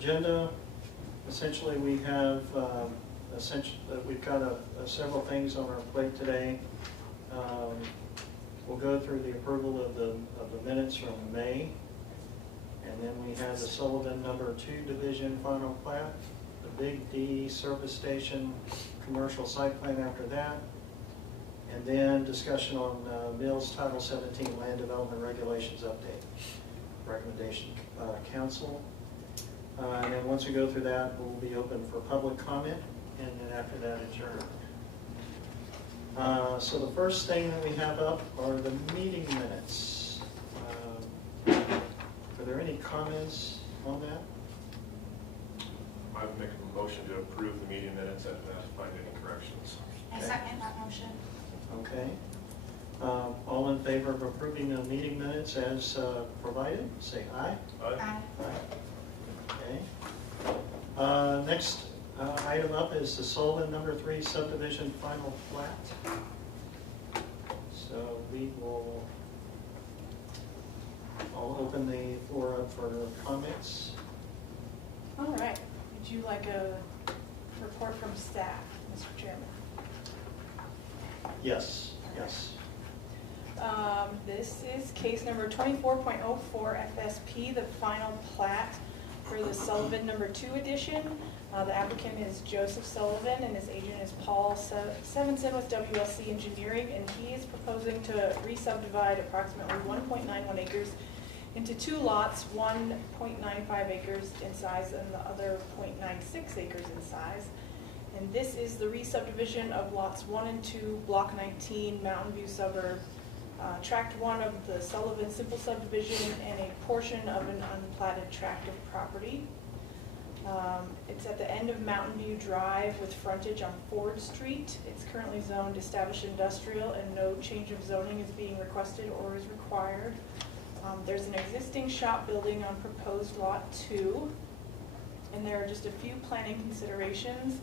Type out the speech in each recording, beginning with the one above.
agenda, essentially we have we've got several things on our plate today. We'll go through the approval of the minutes from May, and then we have the Sullivan number 2 division final plat, the Big D service station commercial site plan after that, and then discussion on Mills Title 17 land development regulations update. Recommendation council. And then once we go through that, we'll be open for public comment, and then after that adjourn. So the first thing that we have up are the meeting minutes. Are there any comments on that? I would make a motion to approve the meeting minutes and not find any corrections. I second that motion. Okay. All in favor of approving the meeting minutes as provided, say aye. Aye. Okay. Next item up is the Sullivan number 3 subdivision final plat. So I'll open the floor up for comments. All right. Would you like a report from staff, Mr. Chairman? Yes, yes. This is case number 24.04 FSP, the final plat for the Sullivan number 2 edition. The applicant is Joseph Sullivan and his agent is Paul Sevenson with WSC Engineering, and he is proposing to re-subdivide approximately 1.91 acres into 2 lots, 1.95 acres in size and the other 0.96 acres in size. And this is the re-subdivision of lots 1 and 2, block 19, Mountain View suburb, tract 1 of the Sullivan simple subdivision, and a portion of an unplatted tract of property. It's at the end of Mountain View Drive with frontage on Ford Street. It's currently zoned established industrial, and no change of zoning is being requested or is required. There's an existing shop building on proposed lot 2, and there are just a few planning considerations.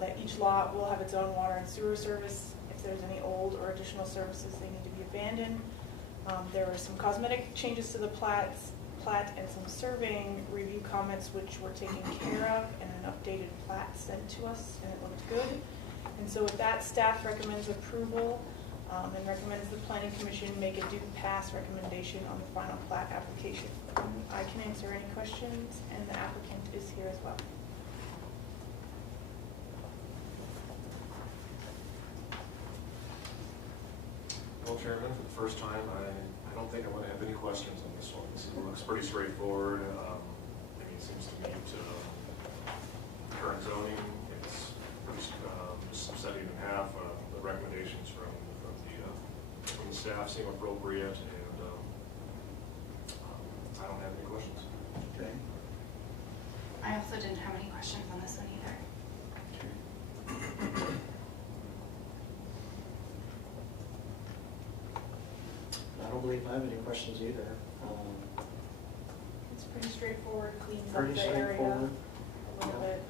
That each lot will have its own water and sewer service. If there's any old or additional services, they need to be abandoned. There were some cosmetic changes to the plat and some surveying review comments which were taken care of, and an updated plat sent to us, and it looked good. And so with that, staff recommends approval and recommends the Planning Commission make a due pass recommendation on the final plat application. I can answer any questions, and the applicant is here as well. Well, Chairman, for the first time, I don't think I'm going to have any questions on this one. This looks pretty straightforward. I mean, it seems to me to current zoning, it's pretty, just setting in half. The recommendations from the staff seem appropriate, and I don't have any questions. Okay. I also didn't have any questions on this one either. I don't believe I have any questions either. It's pretty straightforward, cleans up Pretty the area straightforward. a little bit.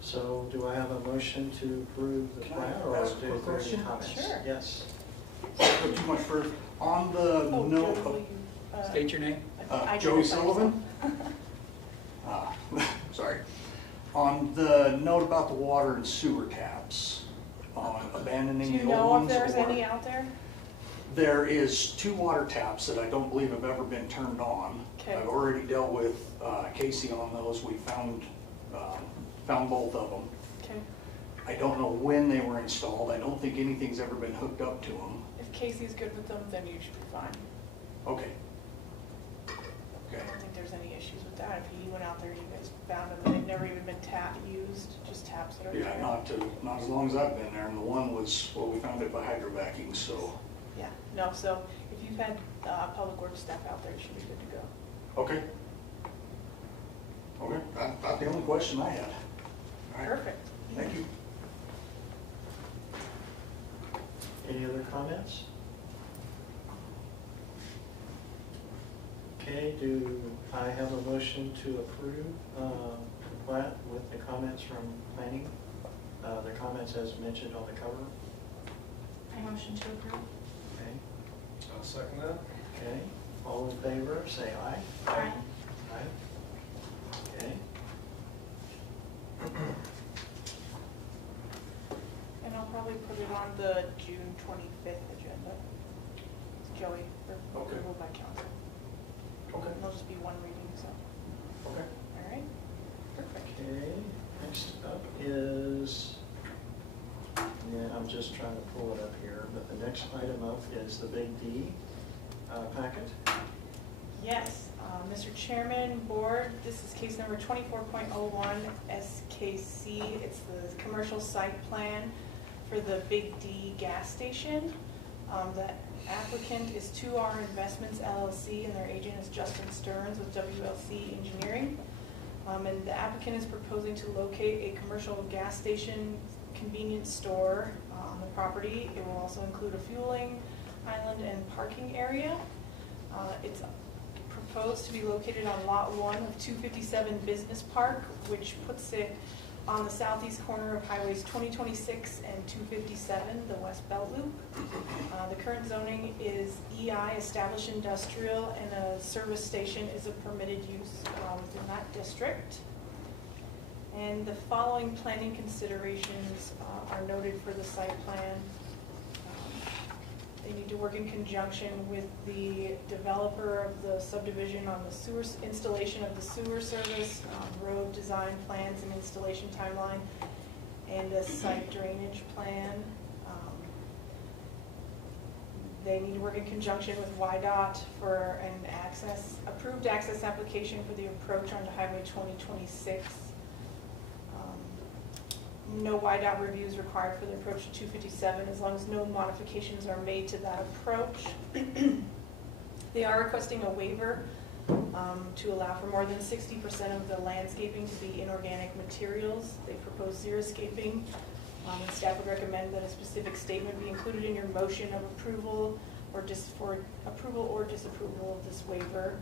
So do I have a motion to approve the Can I plat, or ask is a there any question? comments? Sure. Yes. Don't go too much further. On the Oh, note Joe, will of, you, State your name. identify Joey yourself? Sullivan? Sorry. On the note about the water and sewer taps, on Do abandoning you the old know if ones, there's or- any out there? There is 2 water taps that I don't believe have ever been turned on. Okay. I've already dealt with Casey on those. We found both of them. Okay. I don't know when they were installed. I don't think anything's ever been hooked up to them. If Casey's good with them, then you should be fine. Okay. I Okay. don't think there's any issues with that. If he went out there and you guys found them, and they've never even been used, just taps that are Yeah, there. not as long as I've been there, and the one was, well, we found it by hydrovacking, so. Yeah, no, so if you've had public works staff out there, you should be good to go. Okay. Okay, that's the only question I had. All right. Perfect. Thank you. Any other comments? Okay, do I have a motion to approve the plat with the comments from planning? The comments as mentioned on the cover? I motion to approve. Okay, I'll second that. okay. All in favor, say aye. Aye. Aye. June 25th agenda. Joey, for Okay. approval by council. Okay. And there'll just be one reading, so, Okay. all right, perfect. Okay, next up is, yeah, I'm just trying to pull it up here, but the next item up is the Big D packet. Yes, Mr. Chairman, Board, this is case number 24.01 SKC. It's the commercial site plan for the Big D gas station. The applicant is 2R Investments LLC, and their agent is Justin Stearns with WLC Engineering. And the applicant is proposing to locate a commercial gas station convenience store on the property. It will also include a fueling island and parking area. It's proposed to be located on Lot 1 of 257 Business Park, which puts it on the southeast corner of Highways 2026 and 257, the West Belt Loop. The current zoning is EI, Established Industrial, and a service station is a permitted use within that district. And the following planning considerations are noted for the site plan. They need to work in conjunction with the developer of the subdivision on the sewer, installation of the sewer service, road design plans and installation timeline, and a site drainage plan. They need to work in conjunction with YDOT for an approved access application for the approach onto Highway 2026. No YDOT review is required for the approach to 257 as long as no modifications are made to that approach. They are requesting a waiver to allow for more than 60% of the landscaping to be inorganic materials. They propose xeriscaping, and staff would recommend that a specific statement be included in your motion of approval or for approval or disapproval of this waiver.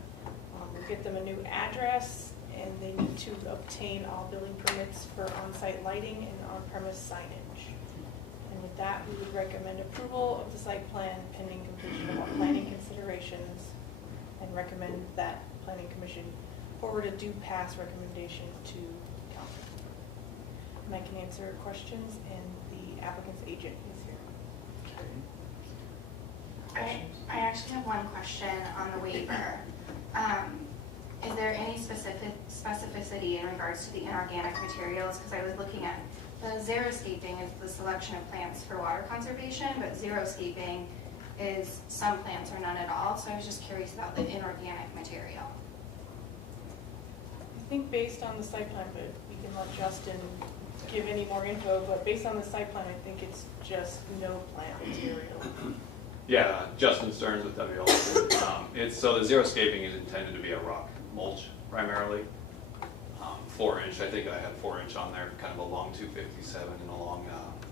We'll get them a new address, and they need to obtain all building permits for on-site lighting and on-premise signage. And with that, we would recommend approval of the site plan pending completion of all planning considerations, and recommend that planning commission forward a due pass recommendation to council. And I can answer questions, and the applicant's agent is here. Okay. I actually have one question on the waiver. Is there any specificity in regards to the inorganic materials? Because I was looking at the xeriscaping is the selection of plants for water conservation, but xeriscaping is some plants or none at all. So I was just curious about the inorganic material. I think based on the site plan, but we can let Justin give any more info, but based on the site plan, I think it's just no plant material. Yeah, Justin Stearns with WLC. So the xeriscaping is intended to be a rock mulch primarily. 4-inch, I think I had 4-inch on there, kind of along 257 and along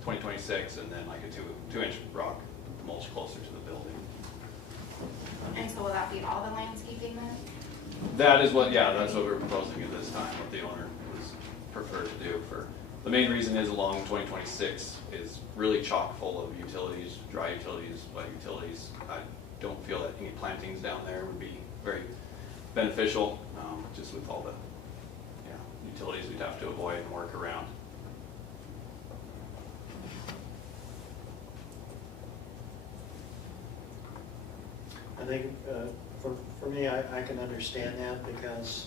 2026, and then like a 2-inch rock mulch closer to the building. And so will that be all the landscaping then? That is what, yeah, that's what we're proposing at this time, what the owner was preferred to do. For the main reason is along 2026 is really chock full of utilities, dry utilities, wet utilities. I don't feel that any plantings down there would be very beneficial, just with all the utilities we'd have to avoid and work around. I think for me, I can understand that because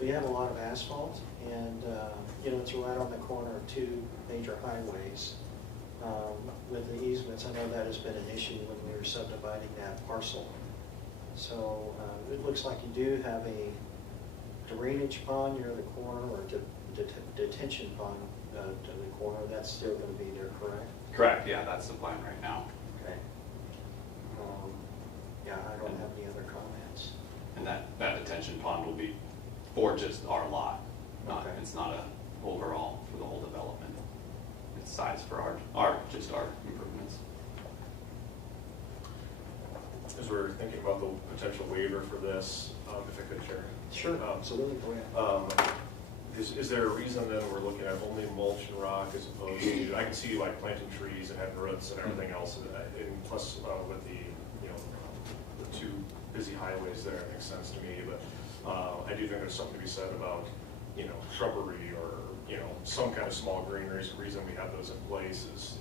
we have a lot of asphalt, and it's right on the corner of two major highways. With the easements, I know that has been an issue when we were subdividing that parcel. So it looks like you do have a drainage pond near the corner, or detention pond to the corner. That's still going to be there, correct? Correct, yeah, that's the plan right now. Okay. Yeah, I don't have any other comments. And that detention pond will be for just our lot. Okay. It's not a overall for the whole development. It's size for our improvements. As we're thinking about the potential waiver for this, if I could, Chair. Sure, absolutely, go ahead. Is there a reason then we're looking at only mulch and rock as opposed to, I can see like planting trees and having roots and everything else, and plus with the, the two busy highways there, it makes sense to me, but I do think there's something to be said about, shrubbery or, some kind of small greeneries. The reason we have those in place is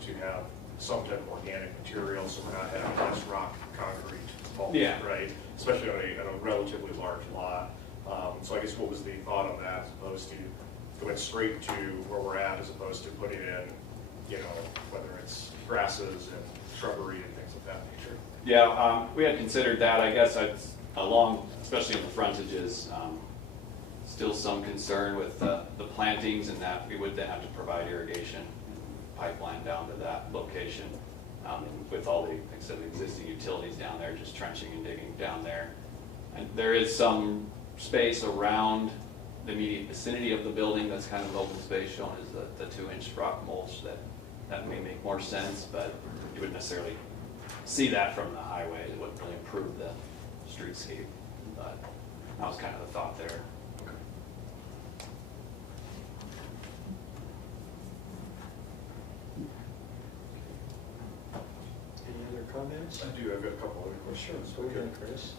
to have some type of organic material, so we're not having less rock, concrete, mulch, Yeah. right? Especially on a relatively large lot. So I guess what was the thought on that, as opposed to going straight to where we're at, as opposed to putting in, you know, whether it's grasses and shrubbery and things of that nature? Yeah, we had considered that. I guess along, especially in the frontages, still some concern with the plantings, and that we would then have to provide irrigation pipeline down to that location. With all the, like I said, existing utilities down there, just trenching and digging down there. And there is some space around the immediate vicinity of the building that's kind of open space, shown as the 2-inch rock mulch, that may make more sense, but you wouldn't necessarily see that from the highway. It wouldn't really improve the streetscape, but that was kind of the thought there. Any other comments? I do, I've got a couple other questions. Go ahead, Chris.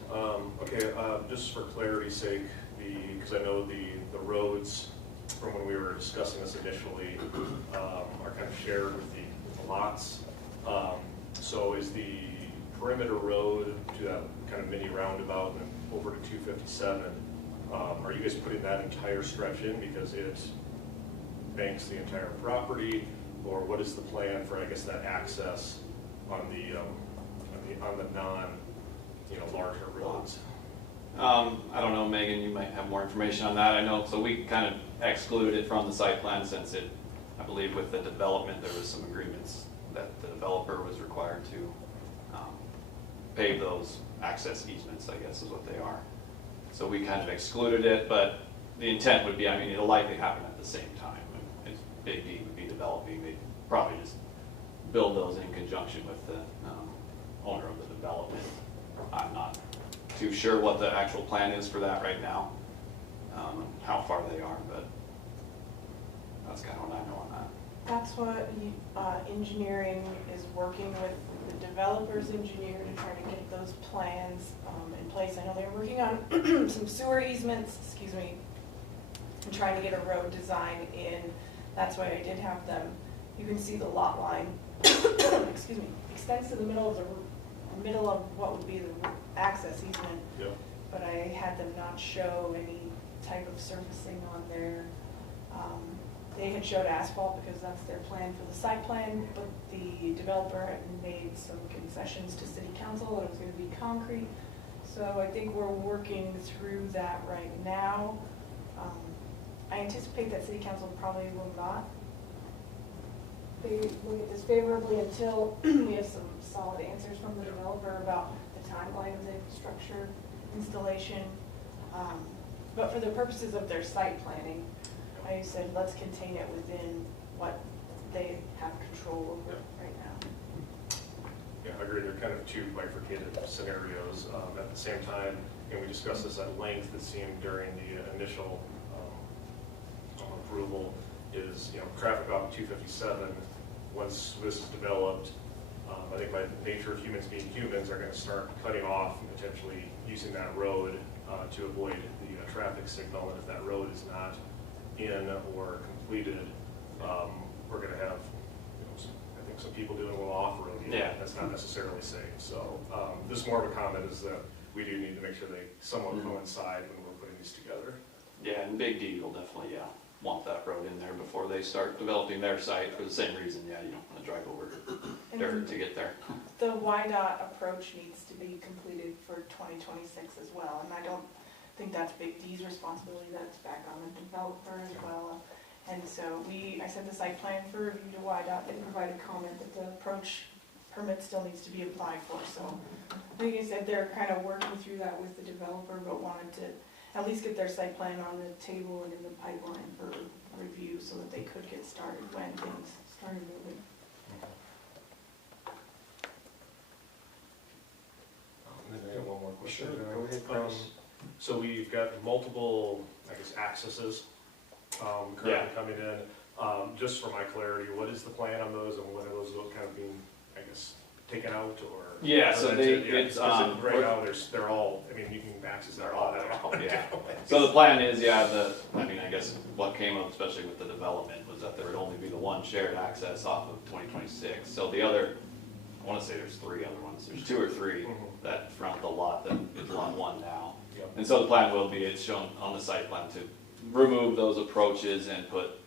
Just for clarity's sake, because I know the roads, from when we were discussing this initially, are kind of shared with the lots. So is the perimeter road to that kind of mini roundabout and over to 257, are you guys putting that entire stretch in because it banks the entire property? Or what is the plan for, I guess, that access on the non, larger roads? I don't know, Megan, you might have more information on that. I know, so we kind of excluded it from the site plan since I believe with the development, there was some agreements that the developer was required to pave those access easements, I guess is what they are. So we kind of excluded it, but the intent would be, I mean, it'll likely happen at the same time. If Big D would be developing, they'd probably just build those in conjunction with the owner of the development. I'm not too sure what the actual plan is for that right now, how far they are, but that's kind of what I know on that. That's what engineering is working with the developer's engineer to try to get those plans in place. I know they're working on some sewer easements, and trying to get a road design in. That's why I did have them. You can see the lot line, extends to the middle of what would be the access easement. Yep. But I had them not show any type of surfacing on there. They had showed asphalt because that's their plan for the site plan, but the developer had made some concessions to city council that it was going to be concrete. So I think we're working through that right now. I anticipate that city council probably will not look at this favorably until we have some solid answers from the developer about the timeline of the infrastructure installation. But for the purposes of their site planning, I said, let's contain it within what they have control over right now. Yeah, I agree. They're kind of two bifurcated scenarios. At the same time, and we discussed this at length, it seemed during the initial approval, is traffic off 257. Once this is developed, I think by the nature of humans being humans, are going to start cutting off and potentially using that road to avoid the traffic signal. And if that road is not in or completed, we're going to have, I think, some people doing a little off-road. Yeah. That's not necessarily safe. So this is more of a comment is that we do need to make sure they somewhat coincide when we're putting these together. Yeah, and Big D will definitely, want that road in there before they start developing their site for the same reason, you don't want to drive over dirt to get there. The YDOT approach needs to be completed for 2026 as well, and I don't think that's Big D's responsibility. That's back on the developer as well. And so I sent the site plan for review to YDOT. They provided comment that the approach permit still needs to be applied for. So like I said, they're kind of working through that with the developer, but wanted to at least get their site plan on the table and in the pipeline for review so that they could get started when things started moving. And then I got one more question. Sure, go ahead, Chris. So we've got multiple, I guess, accesses currently coming in. Just for my clarity, what is the plan on those, and when are those kind of being, I guess, taken out or? Yeah, so it's right now they're all. I mean, you can access They're that all all there. now. Yeah. So the plan is, I guess what came up, especially with the development, was was that there would only be the one shared access off of 2026. So the other, I want to say there's 3 other ones, there's 2 or 3 that front the lot that is lot 1 now. Yep. And so the plan will be, it's shown on the site plan to remove those approaches and put,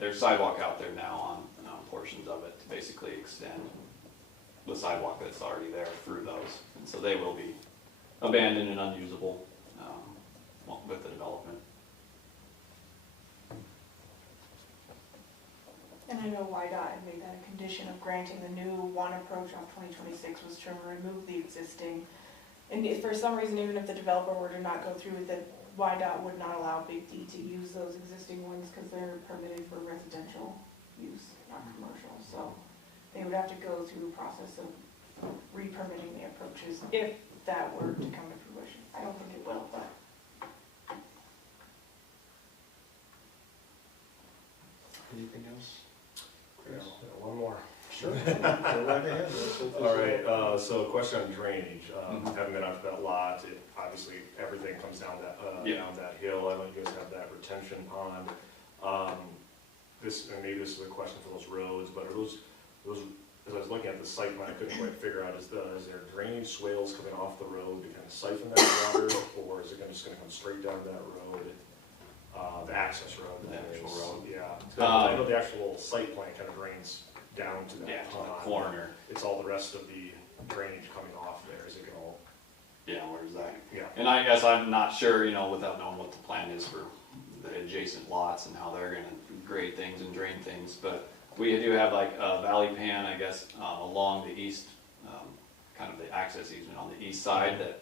there's sidewalk out there now on portions of it to basically extend the sidewalk that's already there through those. And so they will be abandoned and unusable with the development. And I know YDOT had made that a condition of granting the new one approach off 2026 was to remove the existing. And if for some reason, even if the developer were to not go through with it, YDOT would not allow Big D to use those existing ones because they're permitted for residential use, not commercial. So they would have to go through a process of re-permitting the approaches if that were to come to fruition. I don't think it will, but. Anything else? Yeah, one more. Sure. Go right ahead. Let's hope this All will- right, so a question on drainage. Mhm. Haven't been out to that lot. Obviously, everything comes down Yeah. that hill. I know you guys have that retention pond. And maybe this is a question for those roads, but are those, as I was looking at the site plan, I couldn't quite figure out, is there drainage swales coming off the road to kind of siphon that water, or is it just gonna come straight down that road? The access road. The that actual is. road. Yeah. I know the actual site plan kind of drains down to Yeah, that to the pond. corner. It's all the rest of the drainage coming off there, is it gonna all, Yeah, where's that? yeah. And I guess I'm not sure, without knowing what the plan is for the adjacent lots and how they're gonna grade things and drain things, but we do have like a valley pan, I guess, along the east, kind of the access easement on the east side, that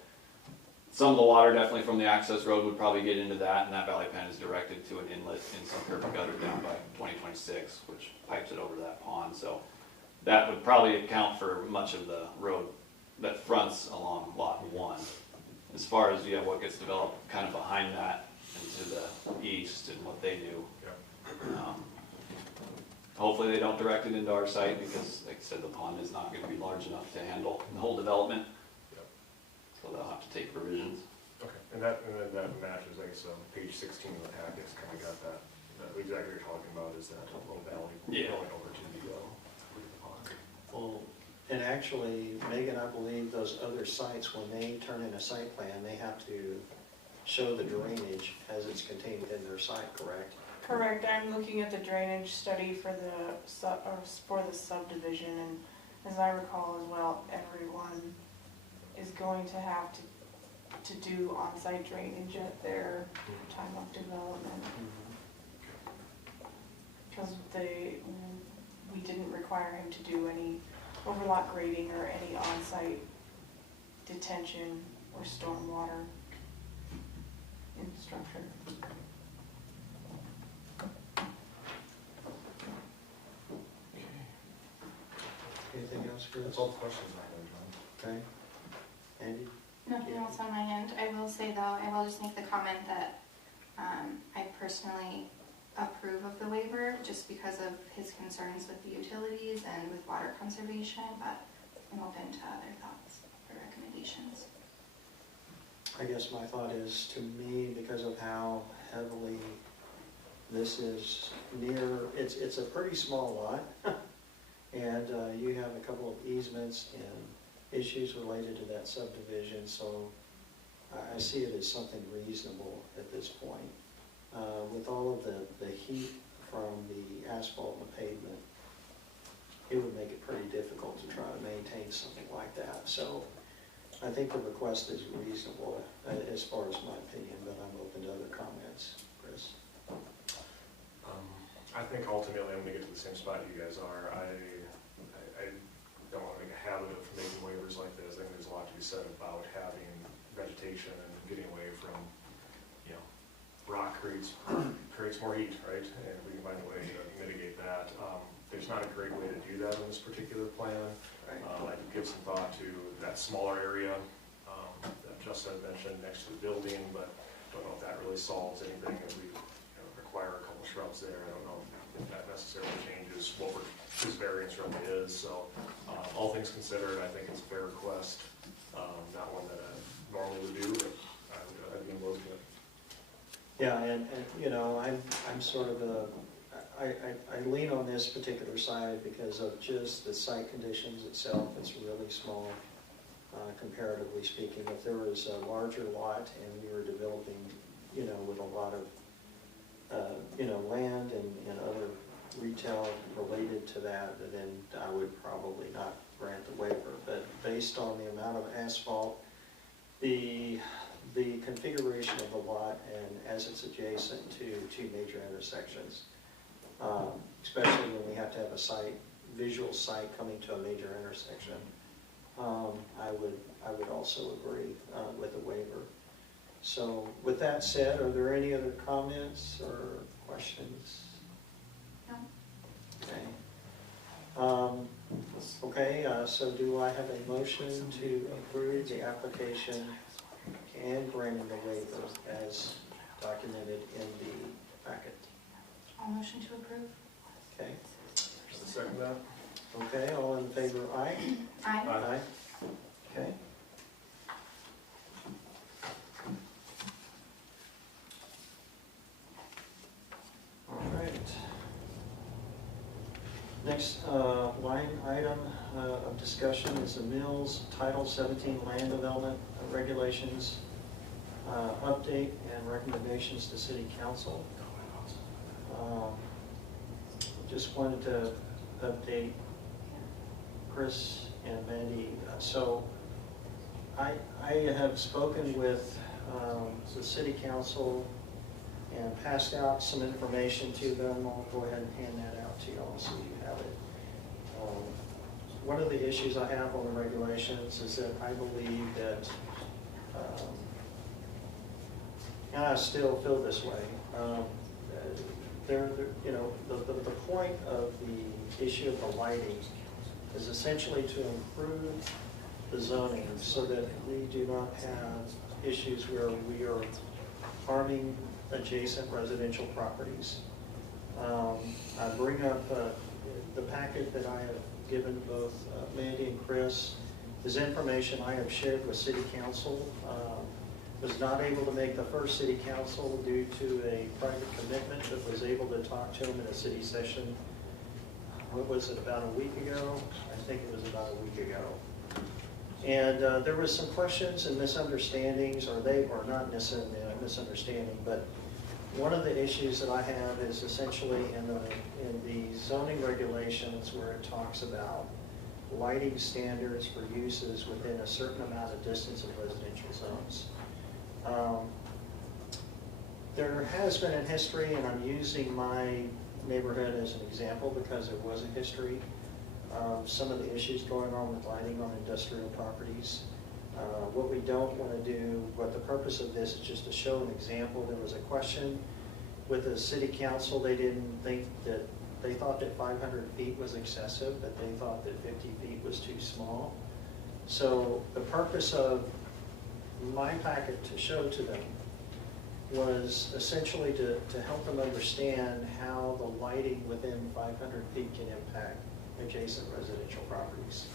some of the water definitely from the access road would probably get into that, and that valley pan is directed to an inlet in some curb and gutter down by 2026, which pipes it over to that pond, so that would probably account for much of the road that fronts along lot 1. As far as, what gets developed kind of behind that into the east and what they do. Yeah. Hopefully they don't direct it into our site because, like I said, the pond is not gonna be large enough to handle the whole development. Yep. So they'll have to take provisions. Okay, and then that matches, I guess, page 16 of the packet's kind of got that exactly what you're talking about, is that little valley Yeah. going over to the pond. Well, and actually, Megan, I believe those other sites, when they turn in a site plan, they have to show the drainage as it's contained within their site, correct? Correct, I'm looking at the drainage study for the subdivision, and as I recall as well, everyone is going to have to do on-site drainage at their time of development. Because we didn't require him to do any overlot grading or any on-site detention or stormwater infrastructure. Anything else, Chris? That's all the questions I have, John. Okay. Andy? Nothing else on my end. I will say though, I will just make the comment that I personally approve of the waiver just because of his concerns with the utilities and with water conservation, but I'm open to other thoughts or recommendations. I guess my thought is, to me, because of how heavily this is near, it's a pretty small lot. And you have a couple of easements and issues related to that subdivision, so I see it as something reasonable at this point. With all of the heat from the asphalt and the pavement, it would make it pretty difficult to try to maintain something like that. So I think the request is reasonable as far as my opinion, but I'm open to other comments. Chris? I think ultimately I'm gonna get to the same spot you guys are. I don't wanna make a habit of making waivers like this. I think there's a lot to be said about having vegetation and getting away from, rock creates more heat, right? And we can find a way to mitigate that. There's not a great way to do that in this particular plan. Right. I did give some thought to that smaller area that Justin mentioned next to the building, but don't know if that really solves anything. If we require a couple shrubs there, I don't know if that necessarily changes what his variance really is. So all things considered, I think it's a fair request. Not one that I normally would do, but I'd be willing to. Yeah, and I'm sort of I lean on this particular side because of just the site conditions itself. It's really small, comparatively speaking. If there was a larger lot and we were developing, with a lot of, land and other retail related to that, then I would probably not grant the waiver. But based on the amount of asphalt, the configuration of the lot, and as it's adjacent to two major intersections, especially when we have to have a visual site coming to a major intersection, I would also agree with the waiver. So with that said, are there any other comments or questions? No. Okay. Okay, so do I have a motion to approve the application and granting the waiver as documented in the packet? I'll motion to approve. Okay. I'll second that. Okay, all in favor, aye? Aye. Aye. Okay. All right. Next line item of discussion is the Mills Title 17 Land Development Regulations update and recommendations to City Council. Just wanted to update Chris and Mandy. So I have spoken with the City Council and passed out some information to them. I'll go ahead and hand that out to y'all so you have it. One of the issues I have on the regulations is that I believe that, and I still feel this way, the point of the issue of the lighting is essentially to improve the zoning so that we do not have issues where we are harming adjacent residential properties. I bring up the packet that I have given both Mandy and Chris is information I have shared with City Council. Was not able to make the first City Council due to a private commitment, but was able to talk to them in a city session. What was it, about a week ago? I think it was about a week ago. And there was some questions and misunderstandings, or not necessarily a misunderstanding, but one of the issues that I have is essentially in the zoning regulations where it talks about lighting standards for uses within a certain amount of distance of residential zones. There has been a history, and I'm using my neighborhood as an example because there was a history of some of the issues going on with lighting on industrial properties. What we don't want to do, what the purpose of this is just to show an example. There was a question with the City Council. They thought that 500 feet was excessive, but they thought that 50 feet was too small. So the purpose of my packet to show to them was essentially to help them understand how the lighting within 500 feet can impact adjacent residential properties.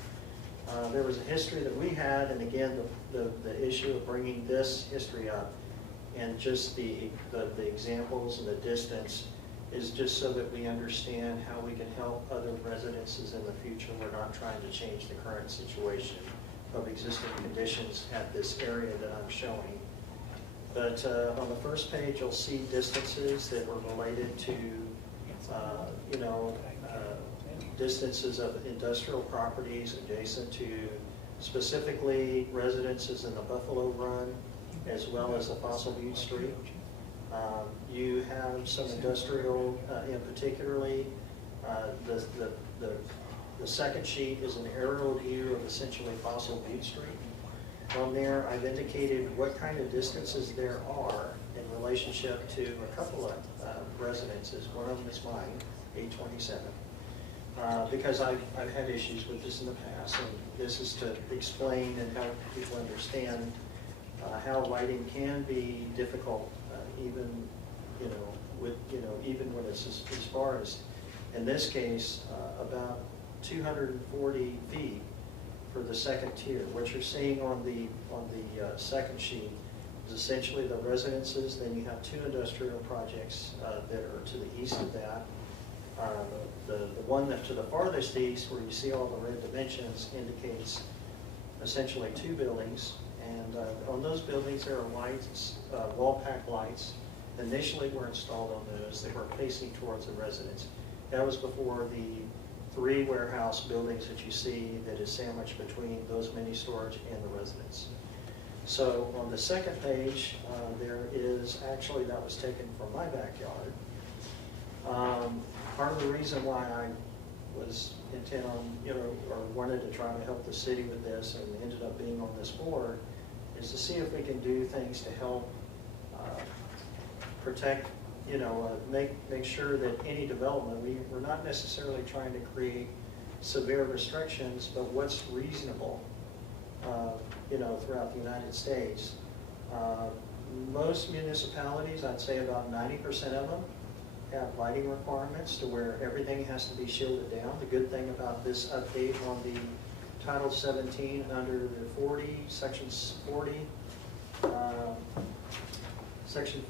There was a history that we had, and again, the issue of bringing this history up and just the examples and the distance is just so that we understand how we can help other residences in the future. We're not trying to change the current situation of existing conditions at this area that I'm showing. But on the first page, you'll see distances that were related to, distances of industrial properties adjacent to specifically residences in the Buffalo Run, as well as the Fossil Butte Street. You have some industrial, in particularly, the second sheet is an aerial view of essentially Fossil Butte Street. On there, I've indicated what kind of distances there are in relationship to a couple of residences. One of them is mine, 827. Because I've had issues with this in the past, and this is to explain and help people understand how lighting can be difficult, even when it's as far as, in this case, about 240 feet for the second tier. What you're seeing on the second sheet is essentially the residences. Then you have two industrial projects that are to the east of that. The one that to the farthest east, where you see all the red dimensions, indicates essentially two buildings. And on those buildings, there are lights, wall pack lights. Initially were installed on those. They were facing towards the residents. That was before the 3 warehouse buildings that you see that is sandwiched between those mini storage and the residents. So on the second page, there is, actually that was taken from my backyard. Part of the reason why I was intent on, or wanted to try to help the city with this and ended up being on this board is to see if we can do things to help protect, make sure that any development, we're not necessarily trying to create severe restrictions, but what's reasonable, throughout the United States. Most municipalities, I'd say about 90% of them, have lighting requirements to where everything has to be shielded down. The good thing about this update on the Title 17 under the Section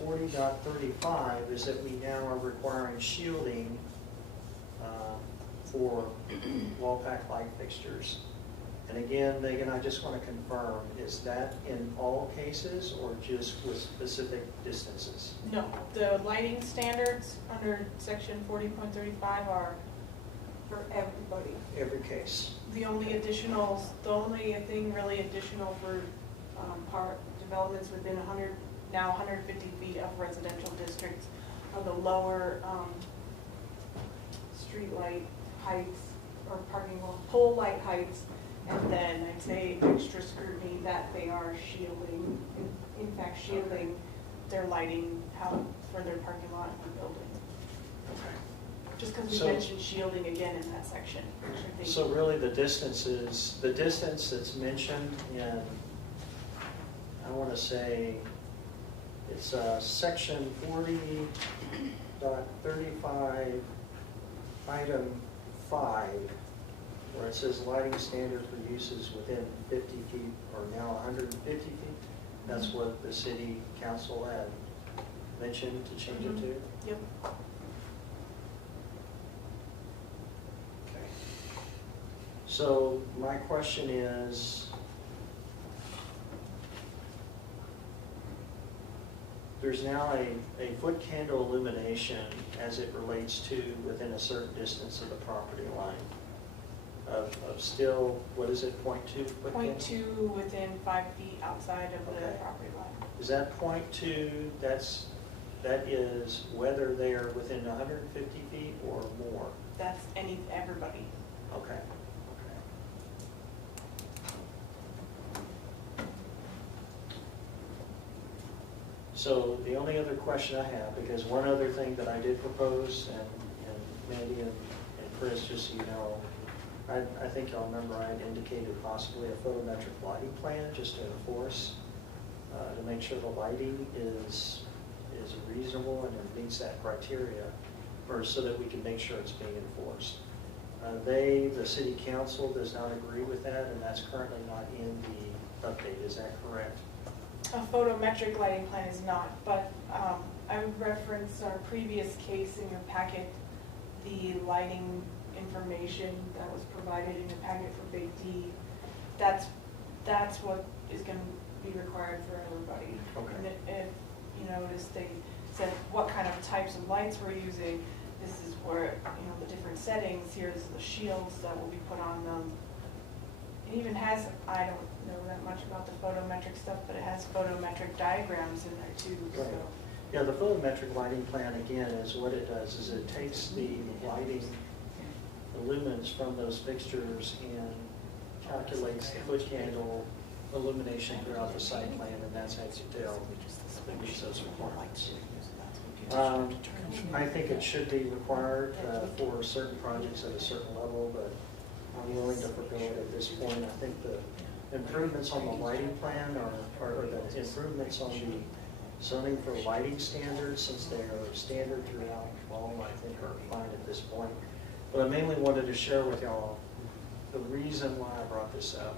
40.35 is that we now are requiring shielding for wall pack light fixtures. And again, Megan, I just want to confirm, is that in all cases or just with specific distances? No, the lighting standards under section 40.35 are for everybody. Every case. The only thing really additional for developments within 150 feet of residential districts are the lower street light heights or pole light heights. And then I'd say extra scrutiny that they are shielding, in fact shielding their lighting out for their parking lot and building. Okay. Just because we mentioned shielding again in that section. So really the distance that's mentioned in, I want to say, it's section 40.35, item 5, where it says lighting standard for uses within 50 feet or now 150 feet. That's what the city council had mentioned to change it to. Yep. Okay. So my question is, there's now a foot candle illumination as it relates to within a certain distance of the property line. Of still, what is it, 0.2 foot candle? 0.2 within 5 feet outside of the Okay. property line. Is that 0.2, that is whether they are within 150 feet or more? That's everybody. Okay. So the only other question I have, because one other thing that I did propose, and Mandy and Chris, just so you know, I think y'all remember I had indicated possibly a photometric lighting plan just to enforce, to make sure the lighting is reasonable and it meets that criteria, or so that we can make sure it's being enforced. The city council does not agree with that, and that's currently not in the update. Is that correct? A photometric lighting plan is not, but I would reference our previous case in your packet, the lighting information that was provided in the packet for Big D. That's what is going to be required for everybody. Okay. And if you notice, they said what kind of types of lights we're using. This is where, the different settings. Here's the shields that will be put on them. It even has, I don't know that much about the photometric stuff, but it has photometric diagrams in there too. So. Right. Yeah, the photometric lighting plan, again, is what it does is it takes the lighting, the lumens from those fixtures and calculates the foot candle illumination throughout the site plan, and that's how you tell that meets those requirements. I think it should be required for certain projects at a certain level, but I'm willing to forego it at this point. I think the improvements on the lighting plan or the improvements on the zoning for lighting standards, since they are standard throughout all, I think are fine at this point. But I mainly wanted to share with y'all the reason why I brought this up,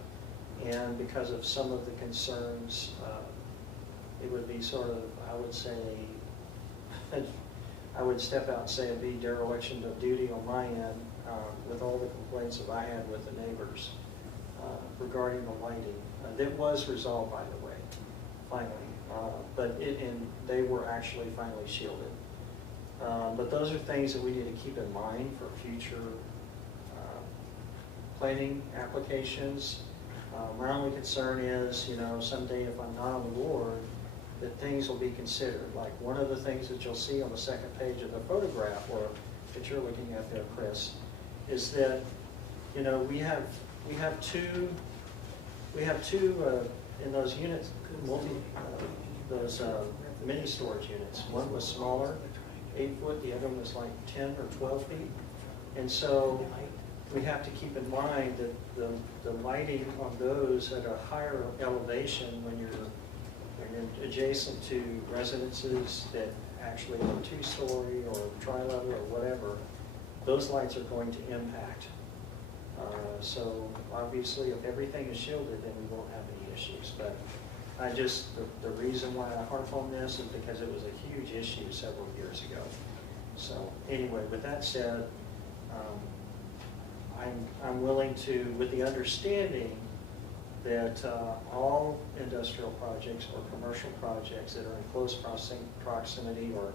and because of some of the concerns, it would be sort of, I would say, I would step out and say it'd be dereliction of duty on my end with all the complaints that I had with the neighbors regarding the lighting. That was resolved, by the way, finally. And they were actually finally shielded. But those are things that we need to keep in mind for future planning applications. My only concern is, someday if I'm not on the board, that things will be considered. Like one of the things that you'll see on the second page of the photograph, or that you're looking at there, Chris, is that we have two in those units, those mini storage units. One was smaller, 8 foot. The other one was like 10 or 12 feet. And so we have to keep in mind that the lighting on those at a higher elevation when you're adjacent to residences that actually are 2-story or tri-level or whatever, those lights are going to impact. So obviously if everything is shielded, then we won't have any issues. But the reason why I harp on this is because it was a huge issue several years ago. So anyway, with that said, I'm willing to, with the understanding that all industrial projects or commercial projects that are in close proximity or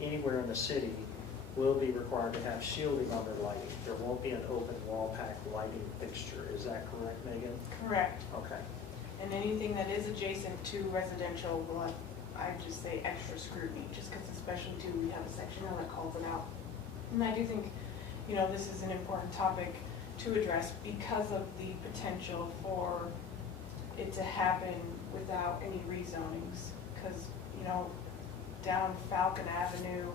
anywhere in the city will be required to have shielding on their lighting. There won't be an open wall pack lighting fixture. Is that correct, Megan? Correct. Okay. And anything that is adjacent to residential will have, I just say, extra scrutiny, just because especially too, we have a section that calls it out. And I do think, this is an important topic to address because of the potential for it to happen without any rezonings. Because, down Falcon Avenue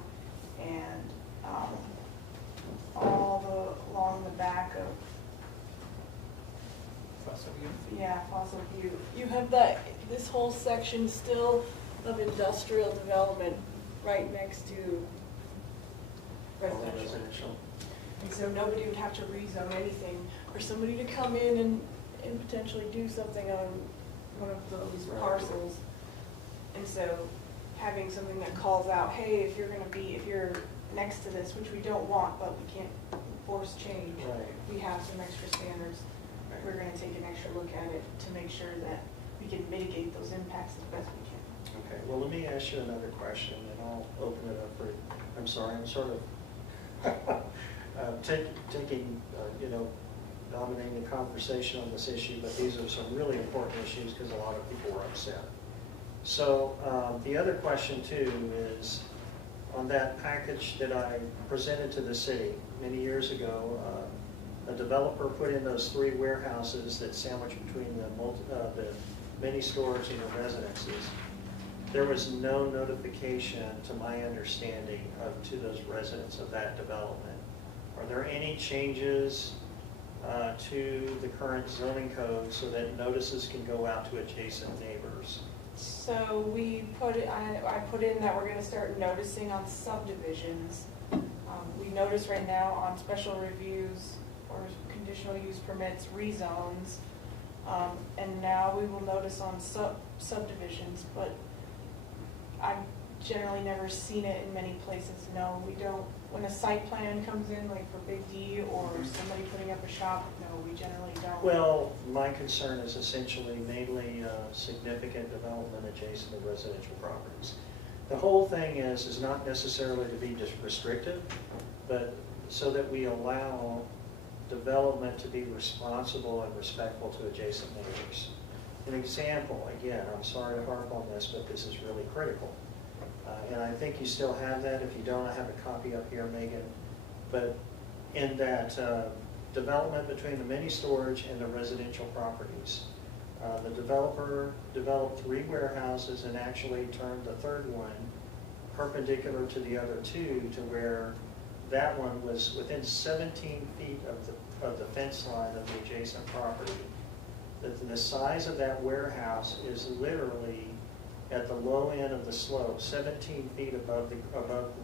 and along the back of Fossil View. You have this whole section still of industrial development right next to residential. And so nobody would have to rezone anything for somebody to come in and potentially do something on one of those parcels. And so having something that calls out, hey, if you're next to this, which we don't want, but we can't force change, we have some extra standards. We're going to take an extra look at it to make sure that we can mitigate those impacts as best we can. Okay, well, let me ask you another question, and I'll open it up for, I'm sorry, I'm sort of taking, dominating the conversation on this issue, but these are some really important issues because a lot of people are upset. So the other question too is, on that package that I presented to the city many years ago, a developer put in those 3 warehouses that sandwich between the mini storage and the residences. There was no notification, to my understanding, to those residents of that development. Are there any changes to the current zoning code so that notices can go out to adjacent neighbors? So I put in that we're going to start noticing on subdivisions. We notice right now on special reviews or conditional use permits, rezones, and now we will notice on subdivisions, but I've generally never seen it in many places. No, we don't. When a site plan comes in, like for Big D or somebody putting up a shop, no, we generally don't. Well, my concern is essentially mainly significant development adjacent to residential properties. The whole thing is not necessarily to be just restrictive, but so that we allow development to be responsible and respectful to adjacent neighbors. An example, again, I'm sorry to harp on this, but this is really critical. And I think you still have that. If you don't, I have a copy up here, Megan. But in that development between the mini storage and the residential properties, the developer developed 3 warehouses and actually turned the 3rd one perpendicular to the other 2 to where that one was within 17 feet of the fence line of the adjacent property. The size of that warehouse is literally at the low end of the slope, 17 feet above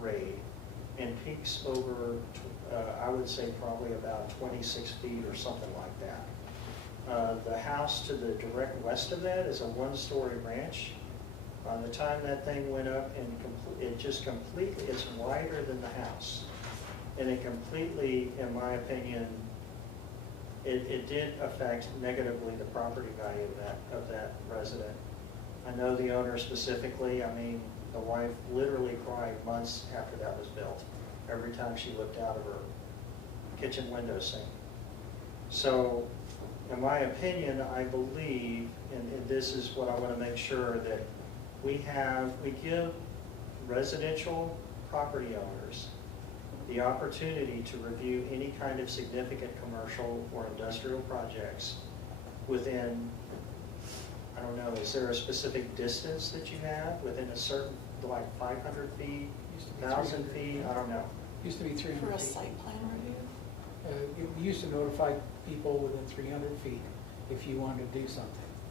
grade, and peaks over, I would say probably about 26 feet or something like that. The house to the direct west of that is a 1-story ranch By the time that thing went up and it just completely, it's wider than the house. And it completely, in my opinion, it did affect negatively the property value of that resident. I know the owner specifically. I mean, the wife literally cried months after that was built, every time she looked out of her kitchen window sink. So, in my opinion, I believe, and this is what I want to make sure, that we give residential property owners the opportunity to review any kind of significant commercial or industrial projects within, I don't know, is there a specific distance that you have within a certain, like 500 feet, 1,000 feet, I don't know. Used to be 300 For a feet. site plan review? We used to notify people within 300 feet if you wanted to do something.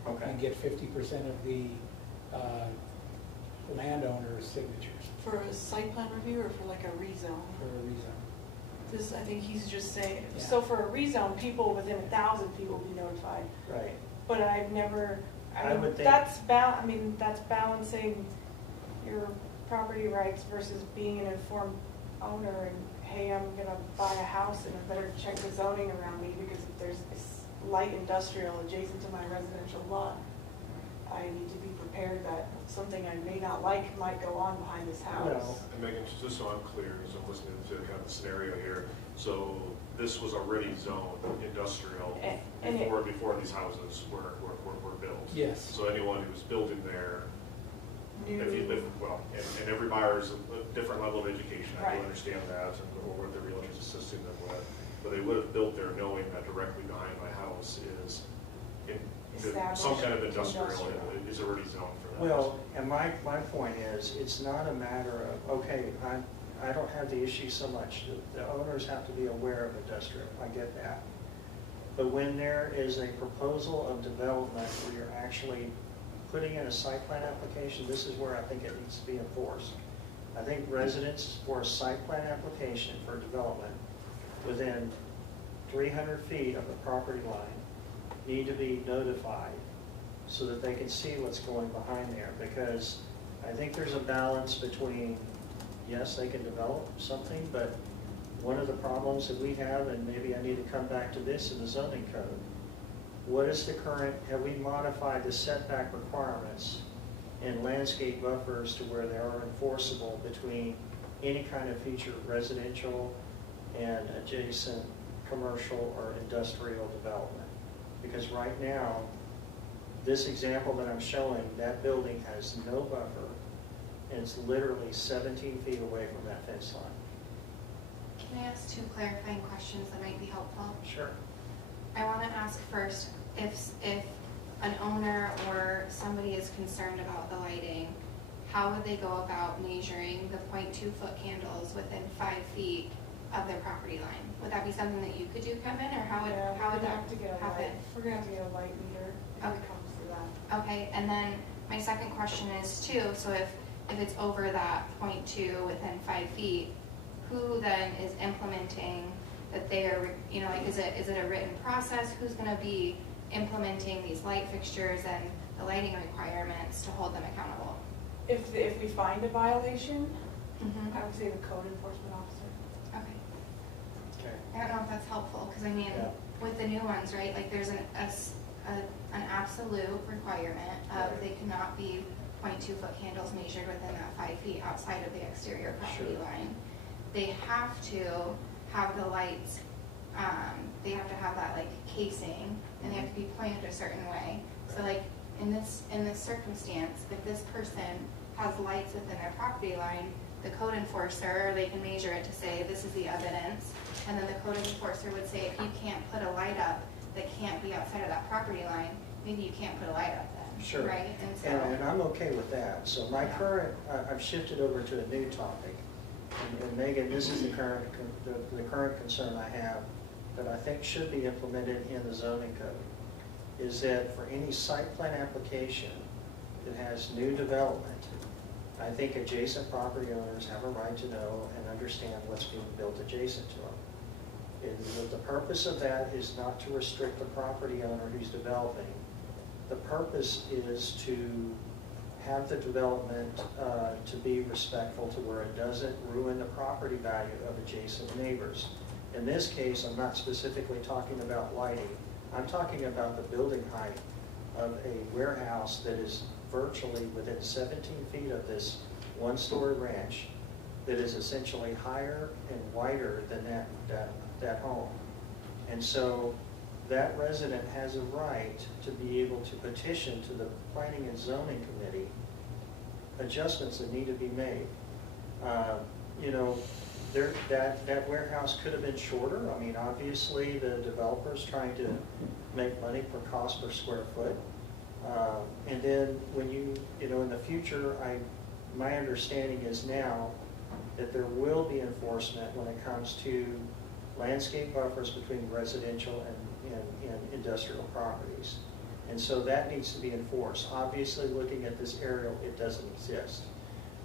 Okay. And get 50% of the landowner's signatures For a site plan review or for like a rezone? for a rezone. This, I think he's just saying, Yeah. so for a rezone, people within 1,000 feet will be notified. Right. But I've never, I I mean, would think- that's balancing your property rights versus being an informed owner and, hey, I'm gonna buy a house and I better check the zoning around me because if there's this light industrial adjacent to my residential lot, I need to be prepared that something I may not like might go on behind this house. Well, And Megan, just so I'm clear, as I'm listening to kind of the scenario here, so this was already zoned industrial And it- before these houses were built? Yes. So anyone who's building there, New- if you live, well, and every buyer is a different level of education, I Right. do understand that, and or what the realtor's assisting them with, but they would have built there knowing that directly behind my house is some kind of industrial is already zoned for that. Well, and my point is, it's not a matter of, okay, I don't have the issue so much. The owners have to be aware of industrial, I get that. But when there is a proposal of development where you're actually putting in a site plan application, this is where I think it needs to be enforced. I think residents for a site plan application for development within 300 feet of the property line need to be notified so that they can see what's going behind there. Because I think there's a balance between, yes, they can develop something, but one of the problems that we have, and maybe I need to come back to this in the zoning code, what is the current, have we modified the setback requirements and landscape buffers to where they are enforceable between any kind of future residential and adjacent commercial or industrial development? Because right now, this example that I'm showing, that building has no buffer, and it's literally 17 feet away from that fence line. Can I ask 2 clarifying questions that might be helpful? Sure. I want to ask first, if an owner or somebody is concerned about the lighting, how would they go about measuring the 0.2-foot candles within 5 feet of their property line? Would that be something that you could do, Kevin, or how would Yeah, that we're gonna have to get a happen? light, we're gonna have to get a light meter if Okay. it comes to that. Okay, and then my second question is too, so if it's over that 0.2 within 5 feet, who then is implementing that they are, like, is it a written process? Who's gonna be implementing these light fixtures and the lighting requirements to hold them accountable? If we find a violation, Mhm. I would say the code enforcement officer. Okay, Okay. I don't know if that's helpful, because I mean, Yeah. with the new ones, right, like there's an absolute requirement of they cannot be 0.2-foot candles measured within that 5 feet outside of the exterior property Sure. line. They have to have the lights, they have to have that like casing, and they have to be pointed a certain way. So like in this circumstance, if this person has lights within their property line, the code enforcer, they can measure it to say this is the evidence, and then the code enforcer would say if you can't put a light up that can't be outside of that property line, maybe you can't put a light up then, Sure. right? And so, And I'm okay with that. So my Yeah. current, I've shifted over to a new topic. And Megan, this is the current concern I have that I think should be implemented in the zoning code, is that for any site plan application that has new development, I think adjacent property owners have a right to know and understand what's being built adjacent to them. And the purpose of that is not to restrict the property owner who's developing. The purpose is to have the development to be respectful to where it doesn't ruin the property value of adjacent neighbors. In this case, I'm not specifically talking about lighting. I'm talking about the building height of a warehouse that is virtually within 17 feet of this one-story ranch that is essentially higher and wider than that home. And so that resident has a right to be able to petition to the Planning and Zoning Committee adjustments that need to be made. You know, that warehouse could have been shorter. I mean, obviously the developer's trying to make money per cost per square foot. And then when you know, in the future, my understanding is now that there will be enforcement when it comes to landscape buffers between residential and industrial properties. And so that needs to be enforced. Obviously, looking at this aerial, it doesn't exist.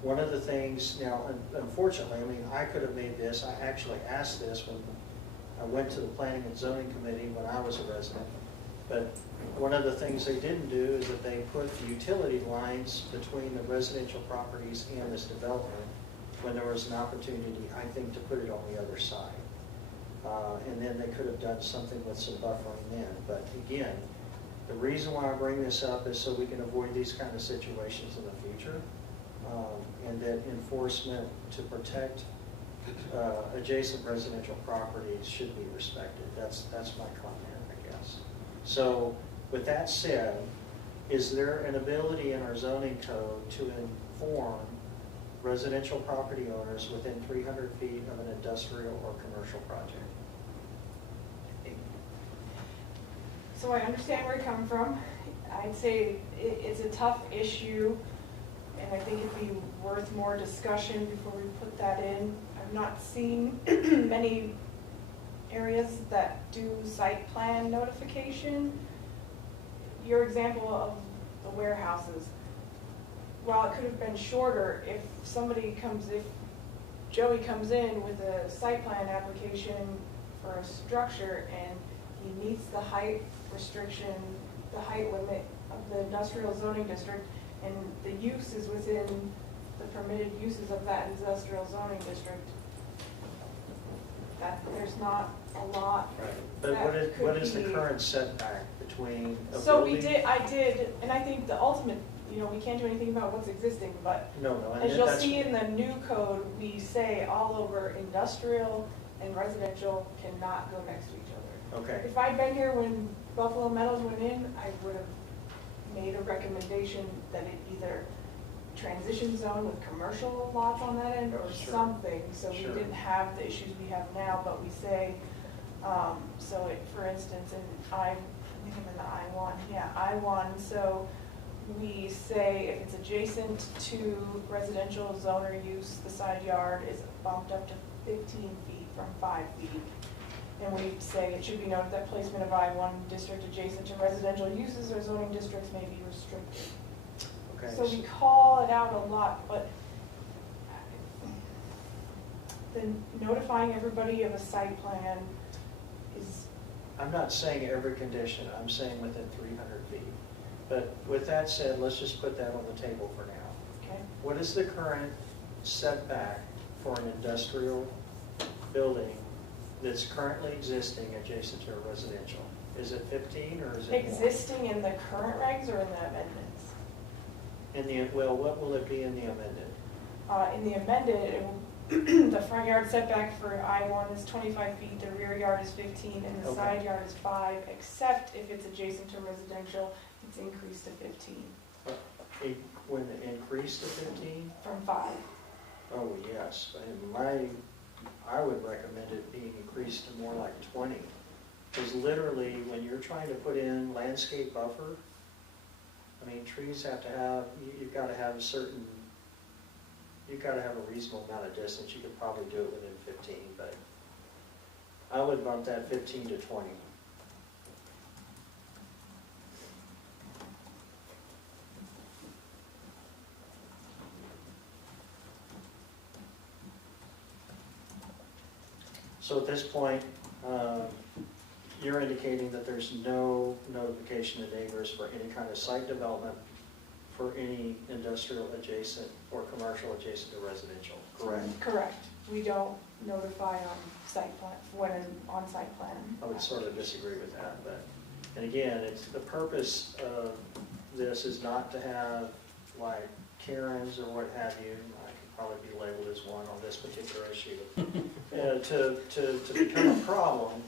One of the things, now, unfortunately, I mean, I could have made this, I actually asked this when I went to the Planning and Zoning Committee when I was a resident, but one of the things they didn't do is that they put the utility lines between the residential properties and this development when there was an opportunity, I think, to put it on the other side. And then they could have done something with some buffering then. But again, the reason why I bring this up is so we can avoid these kind of situations in the future, and that enforcement to protect adjacent residential properties should be respected. That's my comment, I guess. So with that said, is there an ability in our zoning code to inform residential property owners within 300 feet of an industrial or commercial project? So I understand where you're coming from. I'd say it's a tough issue, and I think it'd be worth more discussion before we put that in. I've not seen many areas that do site plan notification. Your example of the warehouses, while it could have been shorter, if Joey comes in with a site plan application for a structure and he meets the height restriction, the height limit of the industrial zoning district, and the use is within the permitted uses of that industrial zoning district, that there's not a lot. Right. But what is the current setback between a So building? I did, and I think the ultimate, you know, we can't do anything about what's existing, but No, as you'll see in the new code, we say all over industrial and residential cannot go next to each other. Okay, If I'd been here when Buffalo Meadows went in, I would have made a recommendation that it either transition zone with commercial lots on that end or Sure. something, so we Sure. didn't have the issues we have now, but we say, so it, for instance, I think I'm in the I-1, yeah, I-1, so we say if it's adjacent to residential zone or use, the side yard is bumped up to 15 feet from 5 feet. And we say it should be noted that placement of I-1 district adjacent to residential uses or zoning districts may be restricted. okay. So we call it out a lot, but then notifying everybody of a site plan is, I'm not saying every condition, I'm saying within 300 feet. But with that said, let's just put that on the table for now. okay? What is the current setback for an industrial building that's currently existing adjacent to a residential? Is it 15 or is it more? Existing in the current regs or in the amendments? Well, what will it be in the amended? In the amended, it will the front yard setback for I-1 is 25 feet, the rear yard is 15, and the Okay. side yard is 5, except if it's adjacent to residential, it's increased to 15, When it increased to 15? from 5. Oh, yes. And I would recommend it being increased to more like 20. Because literally, when you're trying to put in landscape buffer, I mean, trees have to have, you've got to have a certain, you've got to have a reasonable amount of distance. You could probably do it within 15, but I would bump that 15 to 20. So at this point, you're indicating that there's no notification to neighbors for any kind of site development for any industrial adjacent or commercial adjacent to residential, correct? Correct. We don't notify on site plan, when an on-site plan. I would sort of disagree with that, but, and again, it's, the purpose of this is not to have like Karens or what have you, I could probably be labeled as one on this particular issue, to become a problem,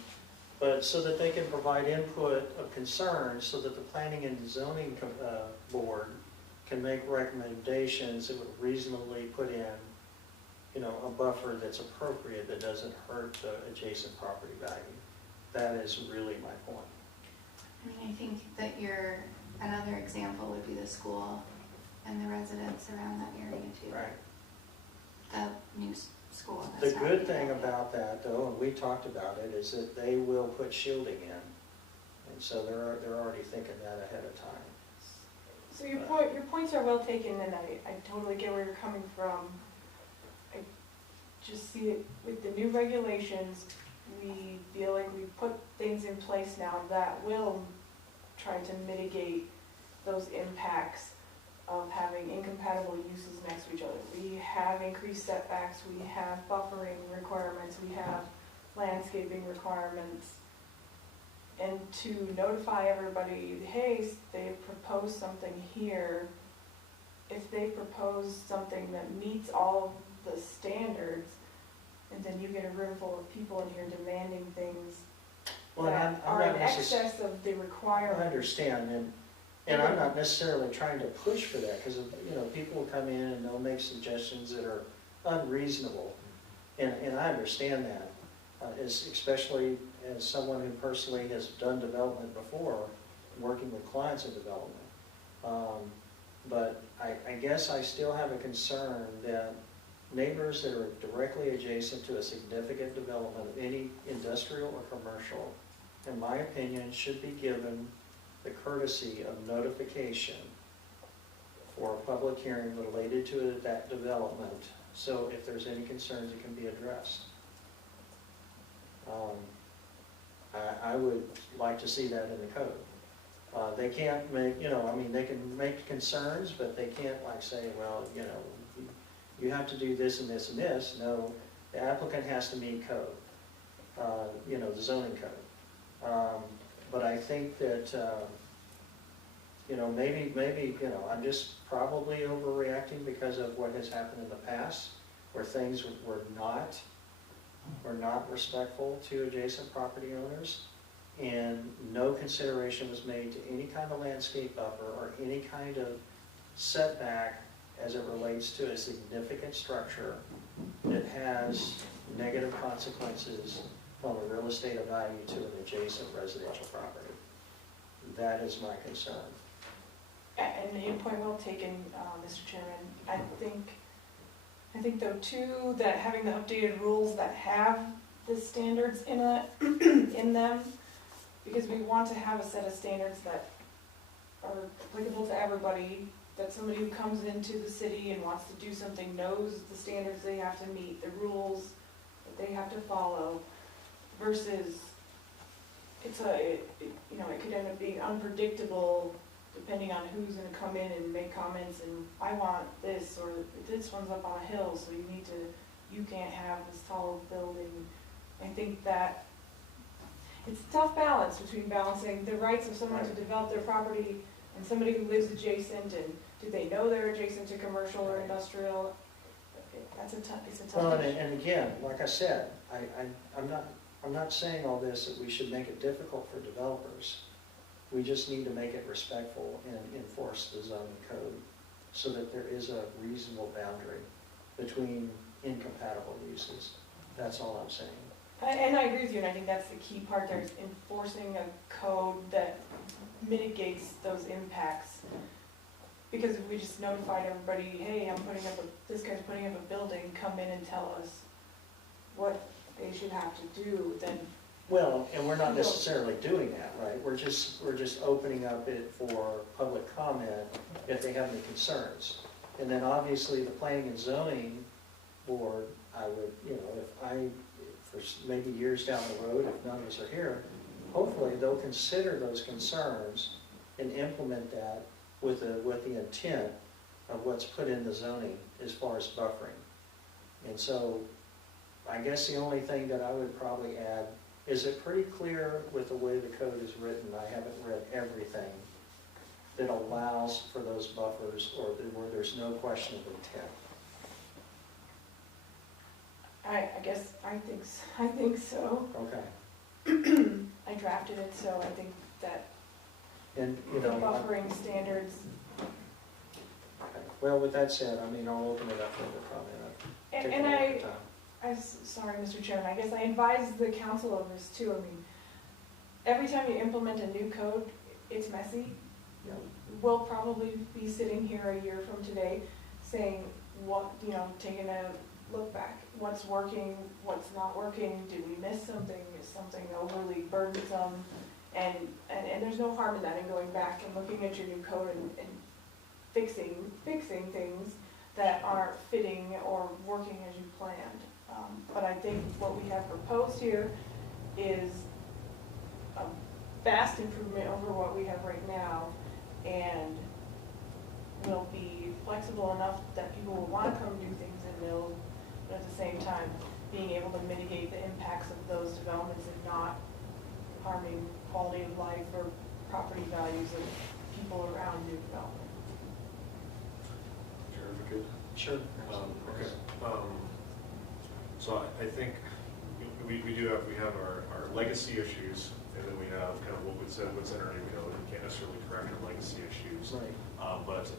but so that they can provide input of concerns, so that the planning and zoning board can make recommendations that would reasonably put in, you know, a buffer that's appropriate, that doesn't hurt the adjacent property value. That is really my point. I mean, I think that another example would be the school and the residents around that area too. Right. The new school. The good thing about that, though, and we talked about it, is that they will put shielding in. And so they're already thinking that ahead of time. So your points are well taken, and I totally get where you're coming from. I just see it with the new regulations, we feel like we put things in place now that will try to mitigate those impacts of having incompatible uses next to each other. We have increased setbacks, we have buffering requirements, we have landscaping requirements. And to notify everybody, hey, they proposed something here, if they propose something that meets all of the standards, and then you get a room full of people in here demanding things Well, that I'm are not in excess of the I requirement. understand, and I'm not necessarily trying to push for that, because, you know, people will come in and they'll make suggestions that are unreasonable, and I understand that, especially as someone who personally has done development before, working with clients in development. But I guess I still have a concern that neighbors that are directly adjacent to a significant development of any industrial or commercial, in my opinion, should be given the courtesy of notification for a public hearing related to that development, so if there's any concerns, it can be addressed. I would like to see that in the code. They can't make, you know, I mean, they can make concerns, but they can't like say, well, you know, you have to do this and this and this. No, the applicant has to meet code, you know, the zoning code. But I think that, you know, maybe, you know, I'm just probably overreacting because of what has happened in the past, where things were not respectful to adjacent property owners, and no consideration was made to any kind of landscape buffer or any kind of setback as it relates to a significant structure that has negative consequences on the real estate of value to an adjacent residential property. That is my concern. And your point well taken, Mr. Chairman. I think though too, that having the updated rules that have the standards in them, because we want to have a set of standards that are applicable to everybody, that somebody who comes into the city and wants to do something knows the standards they have to meet, the rules that they have to follow, versus you know, it could end up being unpredictable depending on who's going to come in and make comments and I want this, or this one's up on a hill, so you can't have this tall building. I think that it's a tough balance between balancing the rights of someone to develop their property and somebody who lives adjacent, and do they know they're adjacent to commercial or industrial? It's a tough Well, issue. and again, like I said, I'm not saying all this that we should make it difficult for developers. We just need to make it respectful and enforce the zoning code so that there is a reasonable boundary between incompatible uses. That's all I'm saying. And I agree with you, and I think that's the key part there, is enforcing a code that mitigates those impacts. Because if we just notified everybody, hey, this guy's putting up a building, come in and tell us what they should have to do, then. Well, and we're not necessarily doing that, right? We're just opening up it for public comment if they have any concerns. And then obviously the planning and zoning board, I would, you know, for maybe years down the road, if none of us are here, hopefully they'll consider those concerns and implement that with the intent of what's put in the zoning as far as buffering. And so I guess the only thing that I would probably add, is it pretty clear with the way the code is written, I haven't read everything, that allows for those buffers or where there's no question of intent? I guess, I think so. Okay. I drafted it, so I think that And, you the know, buffering standards, well, with that said, I mean, I'll open it up for the comment. I've taken and a lot of time. sorry, Mr. Chairman, I guess I advise the council of this too. I mean, every time you implement a new code, it's messy. Yeah. We'll probably be sitting here a year from today saying what, taking a look back. What's working, what's not working, did we miss something, is something overly burdensome? And there's no harm in that, in going back and looking at your new code and fixing things that aren't fitting or working as you planned. But I think what we have proposed here is a vast improvement over what we have right now, and will be flexible enough that people will want to come do things in Mills, but at the same time, being able to mitigate the impacts of those developments and not harming quality of life or property values of people around new development. Chair, if I could. Sure. Okay. So I think we have our legacy issues, and then we have kind of what's in our new code. We can't necessarily correct our legacy issues. Right. But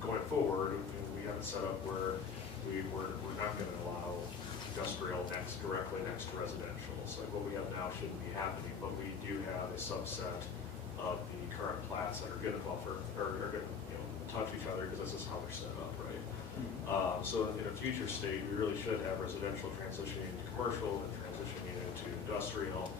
going forward, we have it set up where we're not going to allow industrial directly next to residential. So like what we have now shouldn't be happening, but we do have a subset of the current plats that are going to buffer, or are going to touch each other, because this is how they're set up, right? So in a future state, we really should have residential transitioning into commercial and transitioning into industrial.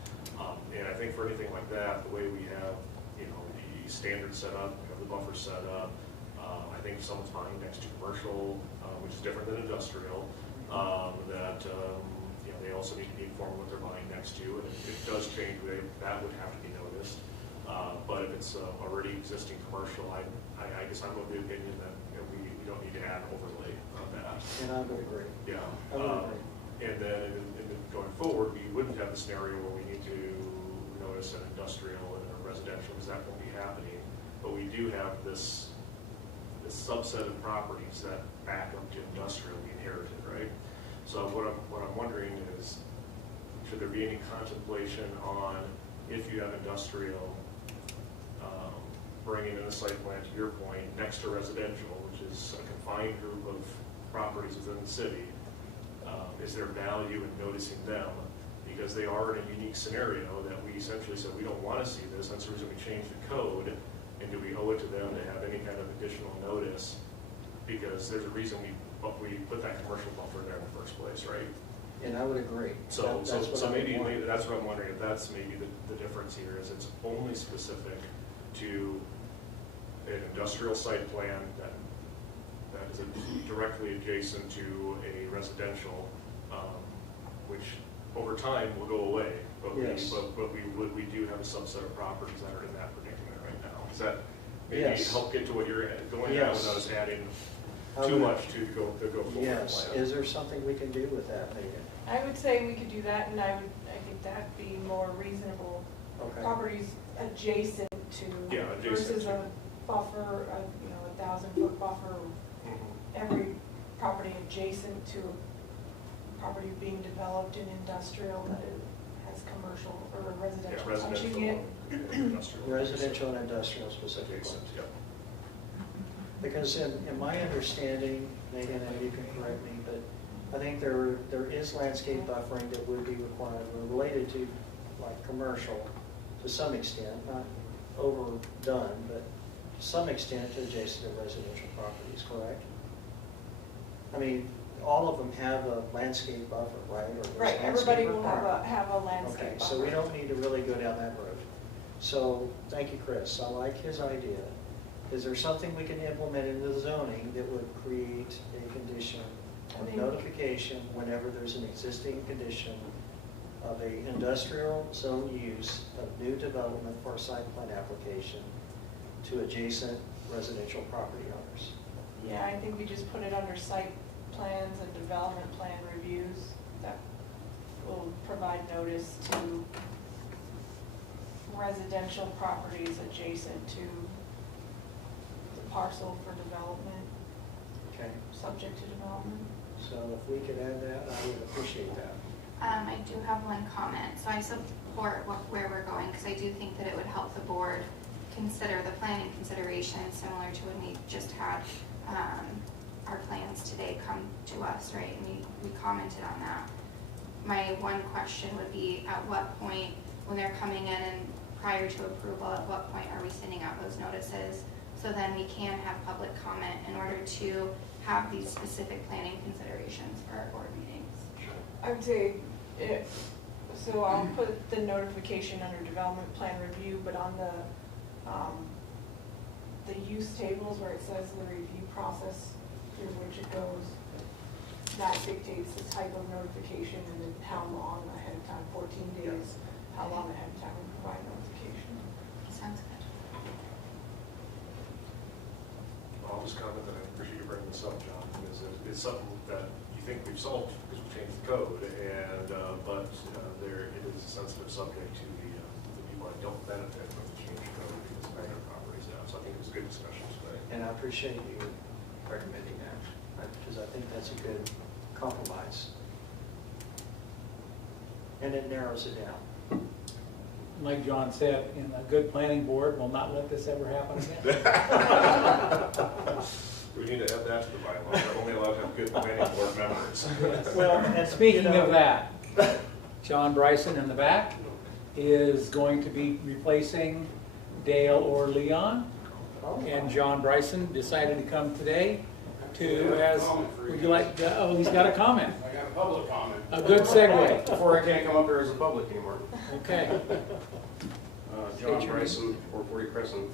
And I think for anything like that, the way we have, the standard set up, we have the buffer set up, I think if someone's buying next to commercial, which is different than industrial, they also need to be informed what they're buying next to, and if it does change, that would have to be noticed. But if it's already existing commercial, I guess I'm of the opinion that we don't need to add an overlay on that. And I would agree. Yeah. I would agree. And then going forward, we wouldn't have the scenario where we need to notice an industrial and a residential, because that won't be happening. But we do have this subset of properties that back up to industrial we inherited, right? So what I'm wondering is, should there be any contemplation on, if you have industrial, bringing in a site plan, to your point, next to residential, which is a confined group of properties within the city, is there value in noticing them? Because they are in a unique scenario that we essentially said we don't want to see this, that's the reason we changed the code. And do we owe it to them to have any kind of additional notice? Because there's a reason we put that commercial buffer there in the first place, right? And I would agree. So maybe want. that's what I'm wondering, if that's maybe the difference here, is it's only specific to an industrial site plan that is directly adjacent to a residential, which over time will go away. But Yes. we do have a subset of properties that are in that predicament right now. Does that maybe Yes. help get to what you're going at Yes. without us adding I too would- much to go forward Yes. plan? Is there something we can do with that, Megan? I would say we could do that, and I think that'd be more reasonable. Okay. Properties adjacent to. Yeah, adjacent Versus to. a buffer, 1,000-foot buffer, Mhm. every property adjacent to a property being developed in industrial that it has commercial or Yeah, residential touching residential, it. industrial. Residential and industrial specifically. Adjacent, yeah. Because in my understanding, Megan, and you can correct me, but I think there is landscape buffering that would be required related to like commercial to some extent, not overdone, but to some extent to adjacent to residential properties, correct? I mean, all of them have a landscape buffer, right? Or there's Right, landscape everybody will requirement. have a landscape Okay, buffer. so we don't need to really go down that road. So, thank you, Chris. I like his idea. Is there something we can implement into the zoning that would create a condition I of think- notification whenever there's an existing condition of a industrial zone use of new development for a site plan application to adjacent residential property owners. Yeah, I think we just put it under site plans and development plan reviews that will provide notice to residential properties adjacent to the parcel for development, Okay, subject to development. so if we could add that, I would appreciate that. I do have one comment. So I support where we're going because I do think that it would help the board consider the planning considerations similar to when we just had our plans today come to us, right? And we commented on that. My one question would be, at what point, when they're coming in and prior to approval, at what point are we sending out those notices? So then we can have public comment in order to have these specific planning considerations for our board meetings. I would say, so I'll put the notification under development plan review, but on the use tables where it says the review process through which it goes, that dictates the type of notification and then how long ahead of time, 14 days, how long ahead of time we provide notification. Sounds good. I'll just comment that I appreciate you bringing this up, John, because it's something that you think we've solved because we changed the code, and but it is a sensitive subject to the people that don't benefit from the changed code because of their properties now. So I think it was a good discussion today. And I appreciate you recommending that, because I think that's a good compromise. And it narrows it down. Like John said, in a good planning board, will not let this ever happen again. We need to add that to the bylaw. We're only allowed to have good planning board members. Well, and Speaking you know, of that, John Bryson in the back is going to be replacing Dale or Leon. And John Bryson decided to come today would you like, oh, he's got a comment. I got a public comment. A good segue. Before I can't come up here as a public anymore. Okay. John Bryson, 440 Crescent.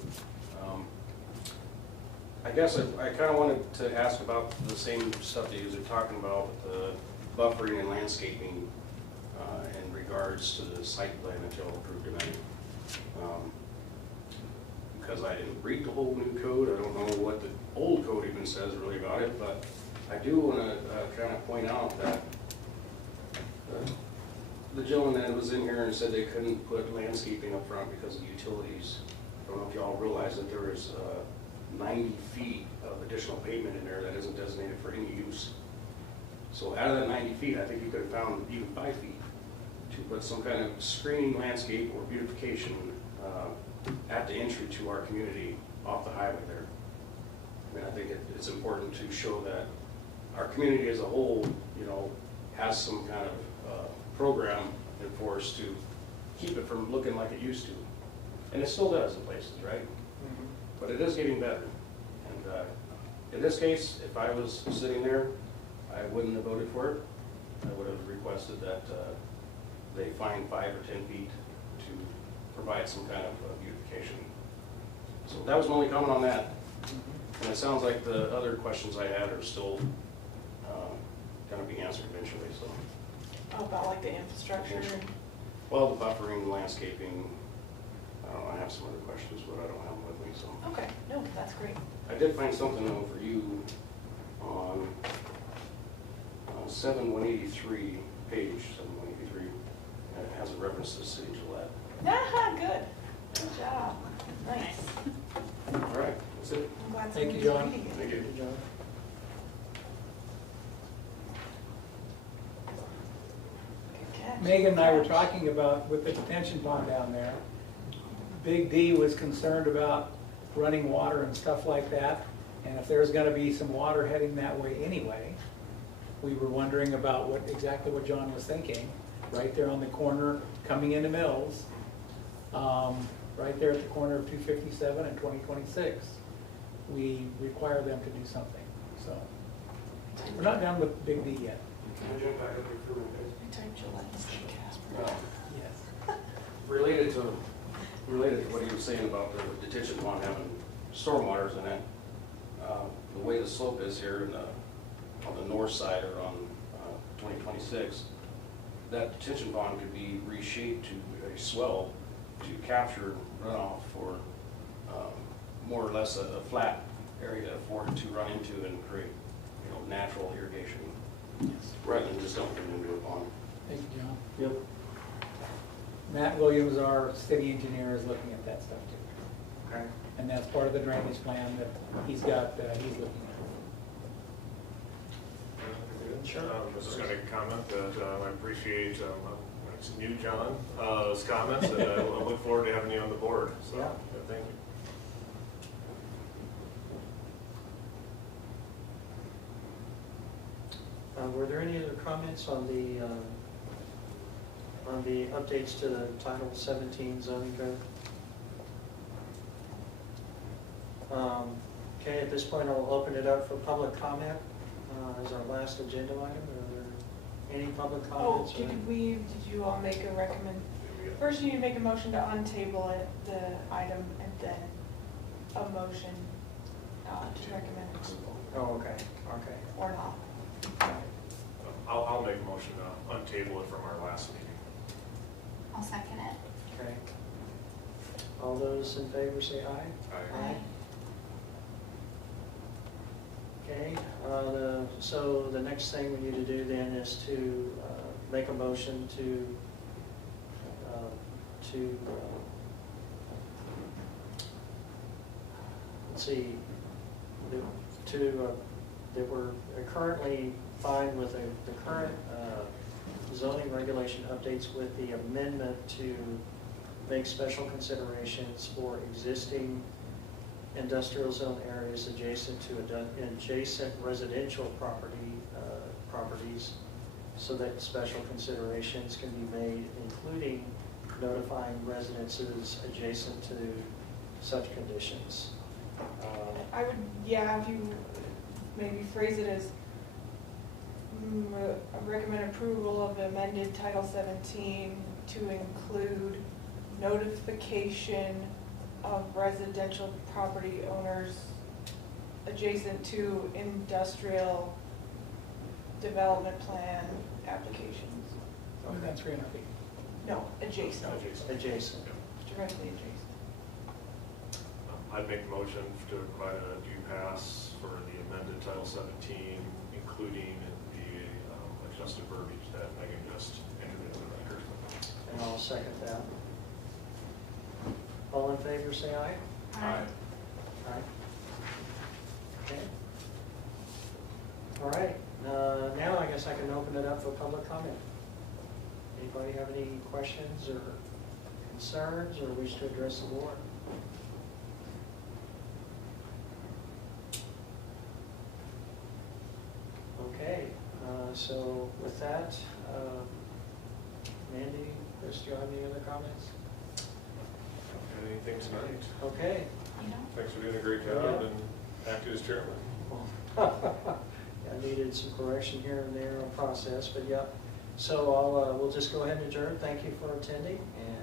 I guess I kind of wanted to ask about the same stuff that you guys are talking about, the buffering and landscaping in regards to the site plan that y'all approved tonight. Because I didn't read the whole new code, I don't know what the old code even says really about it, but I do want to kind of point out that the gentleman that was in here and said they couldn't put landscaping up front because of utilities. I don't know if y'all realize that there is 90 feet of additional pavement in there that isn't designated for any use. So out of that 90 feet, I think you could have found even 5 feet to put some kind of screening landscape or beautification at the entry to our community off the highway there. I mean, I think it's important to show that our community as a whole, you know, has some kind of program in force to keep it from looking like it used to. And it still does in places, right? Mm-hmm. But it is getting better. And in this case, if I was sitting there, I wouldn't have voted for it. I would have requested that they find 5 or 10 feet to provide some kind of beautification. So that was my only comment on that. And it sounds like the other questions I had are still going to be answered eventually. So, About like the infrastructure. well, the buffering, landscaping. I have some other questions, but I don't have them with me. So, Okay, no, that's great. I did find something though for you on 7183, page 7183. And it has a reference to the city of Gillette. Ah, good. Good job. Nice. All right, that's it. I'm glad Thank you, somebody's John. reading it. Thank you. Good job. Good catch. Megan and I were Good catch. talking about with the detention pond down there. Big D was concerned about running water and stuff like that. And if there's gonna be some water heading that way anyway, we were wondering about exactly what John was thinking. Right there on the corner, coming into Mills, right there at the corner of 257 and 2026. We require them to do something, so. We're not done with Big D yet. Can I jump back up here for a minute? I typed Gillette instead of Casper. Yes. Related to what he was saying about the detention pond having stormwaters in it, the way the slope is here on the north side or on 2026, that detention pond could be reshaped to a swell to capture runoff for more or less a flat area for it to run into and create, natural irrigation, rather than just dumping it into a pond. Thank you, John. Yep. Matt Williams, our city engineer, is looking at that stuff too. Okay. And that's part of the drainage plan that he's got, he's looking Sure. I was just going to comment that I appreciate, it's new John's comments, and I look forward to having you on the board, so, Yeah. thank you. Were there any other comments on the updates to the Title 17 zoning code? Okay, at this point, I'll open it up for public comment as our last agenda item. Are there any public Oh, comments? did you all make a recommend? First, you need to make a motion to untable it, the item, and then a motion to recommend approval, Oh, okay, okay. or not. I'll make a motion to untable it from our last meeting. I'll second it. Okay. All those in favor say aye. Aye. Okay, so the next thing we need to do then is to make a motion to let's see, that we're currently fine with the current zoning regulation updates with the amendment to make special considerations for existing industrial zone areas adjacent to adjacent residential properties, so that special considerations can be made, including notifying residences adjacent to such conditions. I would, if you maybe phrase it as recommend approval of amended Title 17 to include notification of residential property owners adjacent to industrial development plan applications. at. That's 300 feet. No, adjacent, Adjacent. directly adjacent. I'd make a motion to provide a due pass for the amended Title 17, including the adjusted verbiage that Megan just entered into the record. And I'll second that. All in favor, say aye. Aye. Aye. Okay. All right, now I guess I can open it up for public comment. Anybody have any questions or concerns or wish to address the board? Okay, so with that, Mandy, Chris, do you have any other comments? Anything tonight? Okay. Thanks for doing a great job and acting as chairman. I needed some correction here and there on process, but yeah. So we'll just go ahead and adjourn. Thank you for attending, and